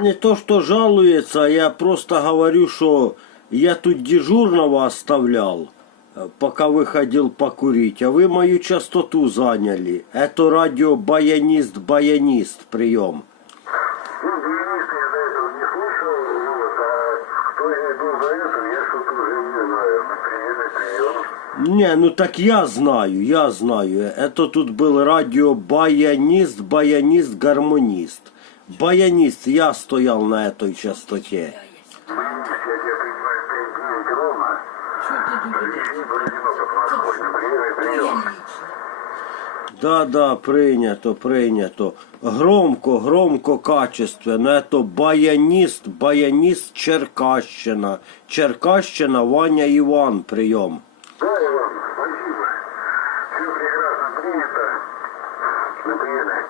Не то, что жалуется, я просто говорю, что я тут дежурного оставлял, э, пока выходил покурить, а вы мою частоту заняли. Это радио баянист-баянист. Ну, а не знаю. Приемный прием. Не, ну так я знаю, я знаю. Это тут был радио баянист, баянист, гармонист. Баянист, я стоял на этой частоте. Баянист, я тебя принимаю 5-9 ровно. Що ти дуже Приезжай Бородино, как у нас ходит. Приемный прием. Да, да, прийнято, прийнято. Громко, громко, качественно. Это баянист, баянист Черкащина. Черкащина, Ваня Иван, прием. Да, Иван, спасибо. Все прекрасно принято. На приеме.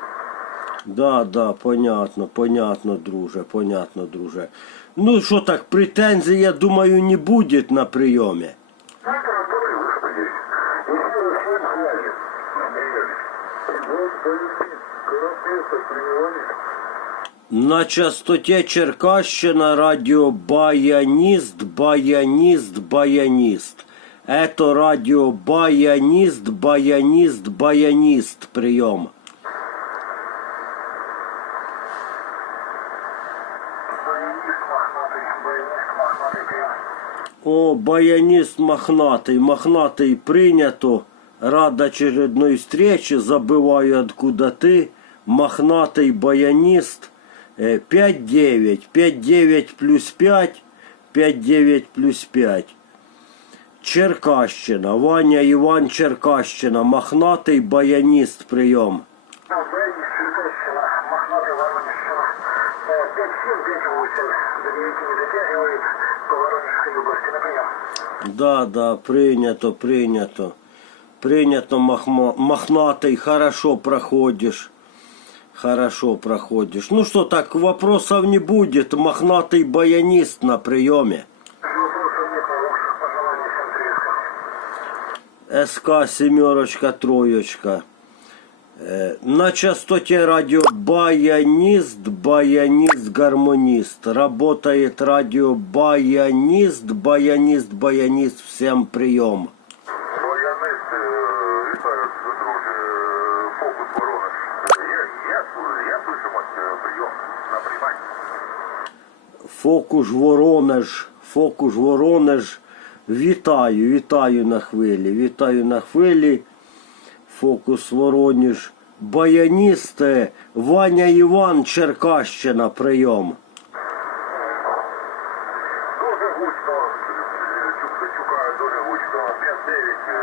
Да, да, понятно, понятно, друже, понятно, друже. Ну что так, претензий, я думаю, не будет на приеме. Ну, это работай, господи. Эфир всем хвалит. На приеме. Вот, баянист, коробец, принимали. На частоте Черкащина радио Баянист, Баянист, Баянист. Это радио Баянист, Баянист, Баянист. Прием. О, баянист мохнатый, мохнатый принято. Рад очередной встрече, забываю откуда ты. Мохнатый баянист. Э, 5-9, 5-9 плюс 5, 5-9 плюс 5. Черкащина, Ваня Иван Черкащина, мохнатый баянист прием. Ну, баянист Черкащина, мохнатый Воронежщина. Э, 5-7, 5-8. До 9 не дотягивает. Да, да, принято, принято. Принято, махма- мохнатый, хорошо проходишь. Хорошо проходишь. Ну что, так вопросов не будет. Мохнатый баянист на приеме. СК семерочка, троечка. Э, На частоте радио Баянист, Баянист, Гармонист. Работает радио Баянист, Баянист, Баянист. Всем прием. Баянист, вітаю, фокус Воронеж. Вас на приймання. Фокус Воронеж, Фокус Воронеж. Вітаю, вітаю на хвилі, вітаю на хвилі. Фокус Воронеж. Баяніст е, Ваня Іван Черкащина, прийом. Дуже гучно, чукаю дуже гучно. 5-9, е,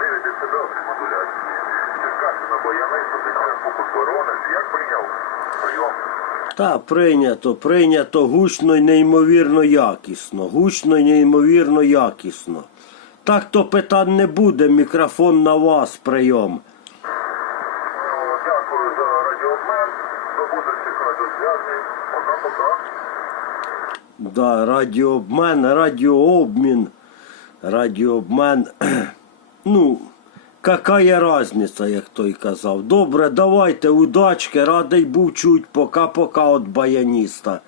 9 децибел при модуляції. Черкащина, отримає фокус Воронеж. Як прийняв прийом? Та прийнято, прийнято гучно і неймовірно якісно. Гучно і неймовірно якісно. Так то питань не буде, мікрофон на вас прийом. Дякую за радіообмен. До будущих радіозв'язей. Пока-пока. Да, радіообмен, радіообмін, радіообмен. Ну, какая разниця, як той казав. Добре, давайте, удачки, радий був чуть, пока-пока от баяніста.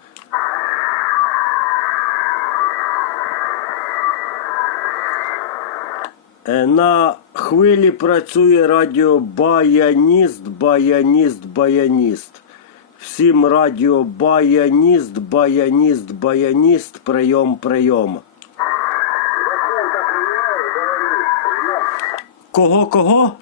На хвилі працює радіо Баяніст, Баяніст, Баяніст. Всім радіо Баяніст, Баяніст, Баяніст, прийом, прийом. Кого, кого?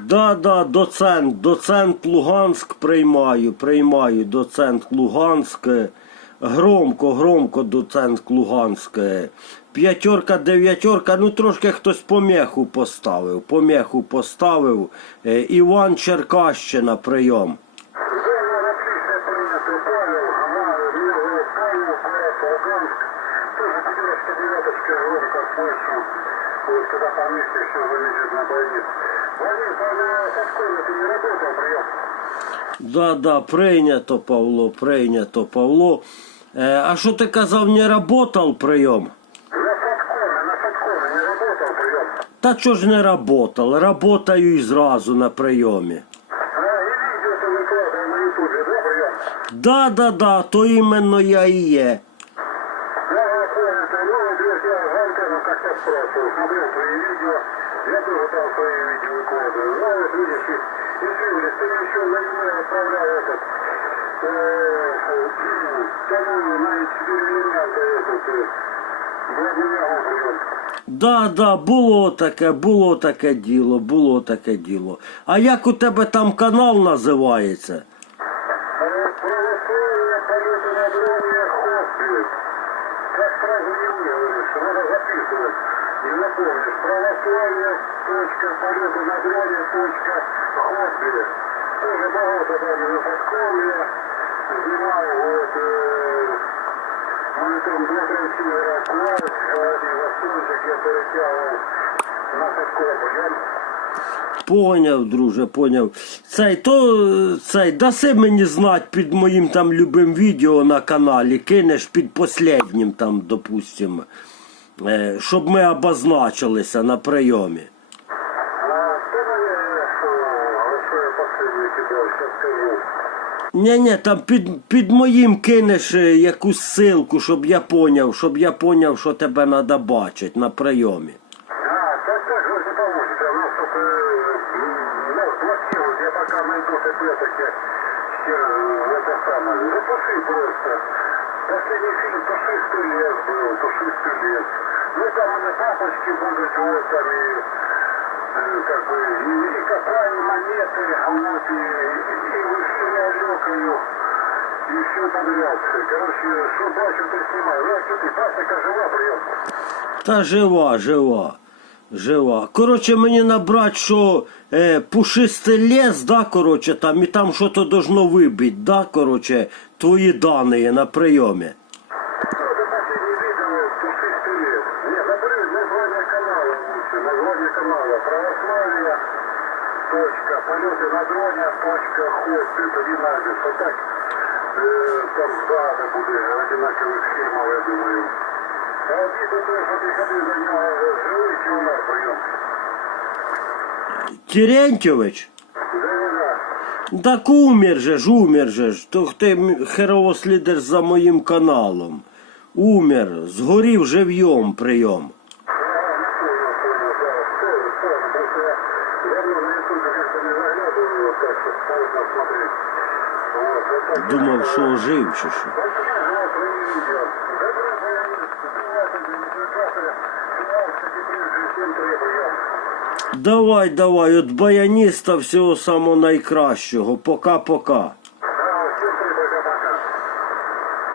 Да, да, доцент, доцент Луганськ приймаю, приймаю, доцент Луганськ Громко, громко, доцент Луганськ. П'ятерка, дев'ятерка, ну трошки хтось помеху поставив, помеху поставив. Е, Іван Черкащина, прийом. Зона отлично принято. Павел, Амал, Мирный, Павел, город Луганск. Тоже пятерочка, девяточка, громко слышу. Вот когда поместье все замечательно боит. Владимир, Павел, со школы ты не работал, прием? Да, да, прийнято, Павло, прийнято, Павло. Е, а що ти казав, не работал прийом? Та чого ж не работал? Работаю і зразу на прийомі. Да, да, да, то іменно я і є. Жюлис, ты еще на e отправлял этот, э, тому на эксперимент этот, э, Благонягу прием. Да, да, було таке, було таке діло, було таке діло. А як у тебе там канал називається? Православие полеты на дроне хобби. Как сразу не выговоришь, надо записывать. Не запомнишь. Православие, точка, полеты на дроне, точка, хобби. Тоже болото там Подковье. Снимаю вот, э, мы там Дмитрий Севера Клавич, Владимир Васильевич, я перетягивал на Подкову. Я Поняв, друже, поняв. Цей, то цей, даси мені знати під моїм там любим відео на каналі, кинеш під последнім там, допустим, е, щоб ми обозначилися на прийомі. А что наверное, что я последний кидал, сейчас скажу. Ні-ні, там під, під моїм кинеш е, якусь ссылку, щоб я поняв, щоб я поняв, що тебе треба бачити на прийомі. А, так так, вы не поможете, а нас тут э, нас блокируют, я пока найду таки это самое, запиши просто. Последний фильм «Пушистый лес» был, «Пушистый лес». Ну, там у меня папочки будут, вот там и, э, как бы, и, и копали монеты, вот, и, и в эфире лёкаю, и все подряд. Короче, что бачу, то снимаю. Ну, а что ты, пасека жива, прием? Та жива, жива. Жива. Коротше, мені набрати, що е, пушистий ліс, да, коротше, там, і там щось должно вибити, да, коротше, твої дані на прийомі. Там багато буде одинакових фільмів, я думаю. А діти теж, що ходив до нього, живий чи умер прийом? Терентьович? Так умер же ж, умер же ж. То ти м- херово слідиш за моїм каналом. Умер, згорів живьом прийом. Чи що. Давай, давай, от баяніста всього самого найкращого. Пока-пока.